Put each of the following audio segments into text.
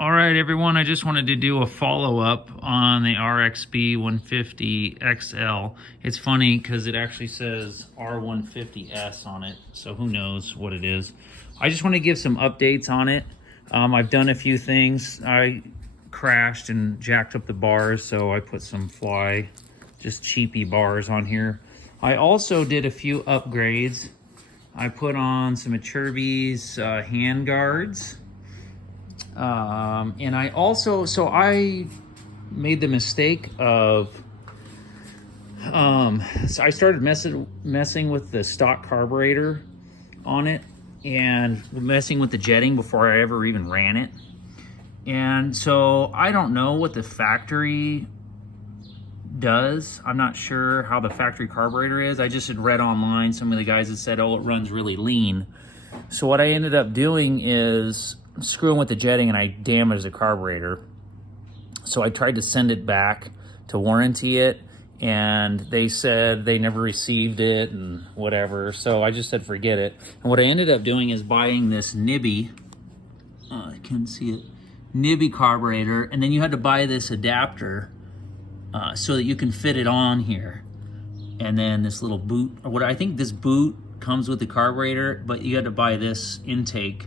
All right, everyone, I just wanted to do a follow-up on the Rxb150xl. It's funny because it actually says R150S on it, so who knows what it is. I just want to give some updates on it. I've done a few things. I crashed and jacked up the bars, so I put some just cheapy bars on here. I also did a few upgrades. I put on some Rxb's hand guards. And I also, I made the mistake of, so I started messing with the stock carburetor on it and messing with the jetting before I ever even ran it. And so I don't know what the factory does. I'm not sure how the factory carburetor is. I just had read online, some of the guys had said, oh, it runs really lean. So what I ended up doing is screwing with the jetting and I damaged the carburetor. So I tried to send it back to warranty it and they said they never received it and whatever. So I just said forget it. And what I ended up doing is buying this Nibby, I can't see it, Nibby carburetor, and then you had to buy this adapter so that you can fit it on here. And then this little boot, or what I think this boot comes with the carburetor, but you had to buy this intake,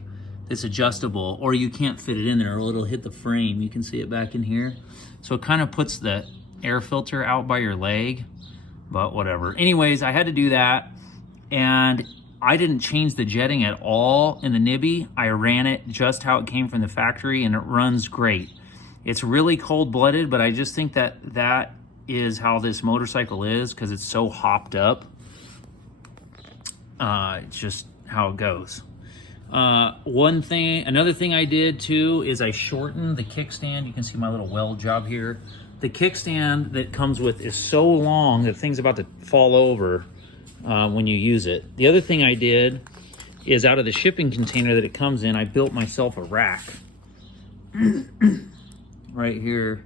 this adjustable, or you can't fit it in there or it'll hit the frame. You can see it back in here. So it kind of puts the air filter out by your leg, but whatever. Anyways, I had to do that and I didn't change the jetting at all in the Nibby. I ran it just how it came from the factory and it runs great. It's really cold-blooded, but I just think that that is how this motorcycle is because it's so hopped up. It's just how it goes. Another thing I did too is I shortened the kickstand. You can see my little weld job here. The kickstand that comes with is so long that the thing's about to fall over when you use it. The other thing I did is out of the shipping container that it comes in, I built myself a rack. Right here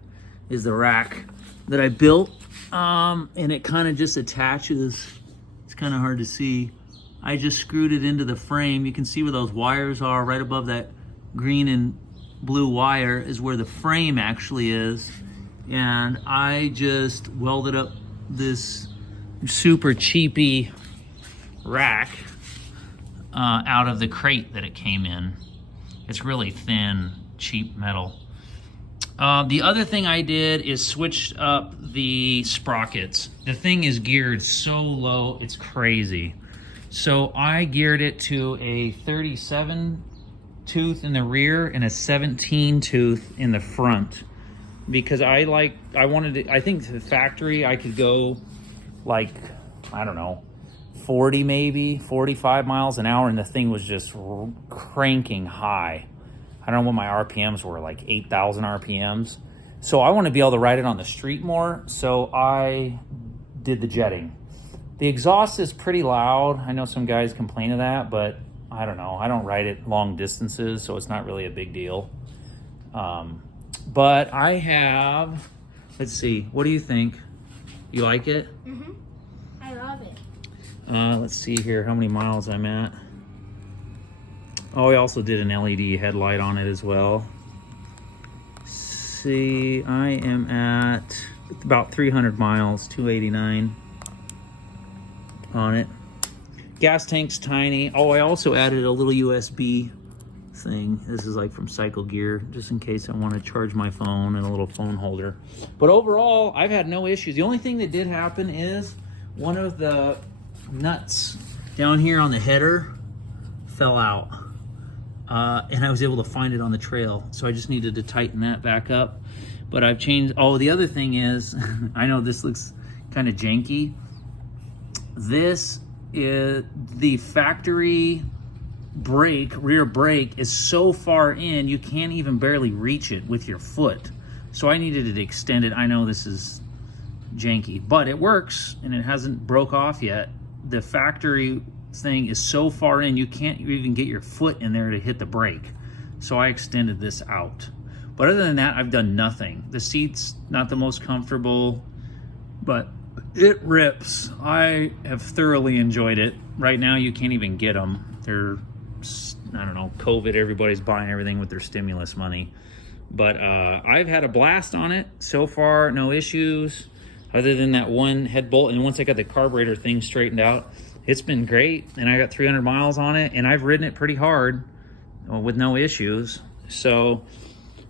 is the rack that I built, and it kind of just attaches. It's kind of hard to see. I just screwed it into the frame. You can see where those wires are. Right above that green and blue wire is where the frame actually is. And I just welded up this super cheapy rack out of the crate that it came in. It's really thin, cheap metal. The other thing I did is switched up the sprockets. The thing is geared so low, it's crazy. So I geared it to a 37 tooth in the rear and a 17 tooth in the front because I think the factory I could go like, I don't know, 40 maybe, 45 miles an hour, and the thing was just cranking high. I don't know what my RPMs were, like 8,000 RPMs. So I want to be able to ride it on the street more, so I did the jetting. The exhaust is pretty loud. I know some guys complain of that, but I don't know. I don't ride it long distances, so it's not really a big deal. But I have, let's see, what do you think? You like it? Mm-hmm. I love it. Let's see here how many miles I'm at. Oh, I also did an LED headlight on it as well. See, I am at about 300 miles, 289 on it. Gas tank's tiny. Oh, I also added a little USB thing. This is like from Cycle Gear, just in case I want to charge my phone, and a little phone holder. But overall, I've had no issues. The only thing that did happen is one of the nuts down here on the header fell out. And I was able to find it on the trail. So I just needed to tighten that back up. But I've changed. Oh, the other thing is, I know this looks kind of janky. This is the factory brake, rear brake is so far in, you can't even barely reach it with your foot. So I needed it extended. I know this is janky, but it works and it hasn't broke off yet. The factory thing is so far in, you can't even get your foot in there to hit the brake. So I extended this out. But other than that, I've done nothing. The seat's not the most comfortable, but it rips. I have thoroughly enjoyed it. Right now, you can't even get them. They're, I don't know, COVID, everybody's buying everything with their stimulus money. But I've had a blast on it so far, no issues other than that one head bolt. And once I got the carburetor thing straightened out, it's been great. And I got 300 miles on it, and I've ridden it pretty hard with no issues. So,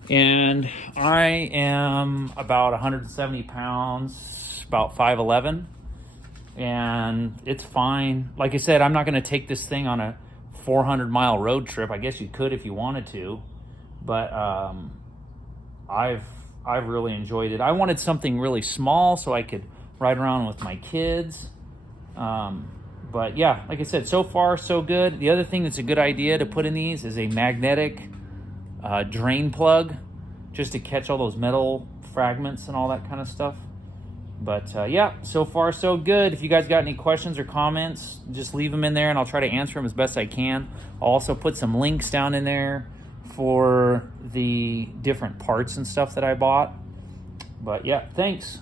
and I am about 170 pounds, about 5'11", and it's fine. Like I said, I'm not going to take this thing on a 400-mile road trip. I guess you could if you wanted to, but I've really enjoyed it. I wanted something really small so I could ride around with my kids. But yeah, like I said, so far so good. The other thing that's a good idea to put in these is a magnetic drain plug, just to catch all those metal fragments and all that kind of stuff. But yeah, so far so good. If you guys got any questions or comments, just leave them in there and I'll try to answer them as best I can. I'll also put some links down in there for the different parts and stuff that I bought. But yeah, thanks.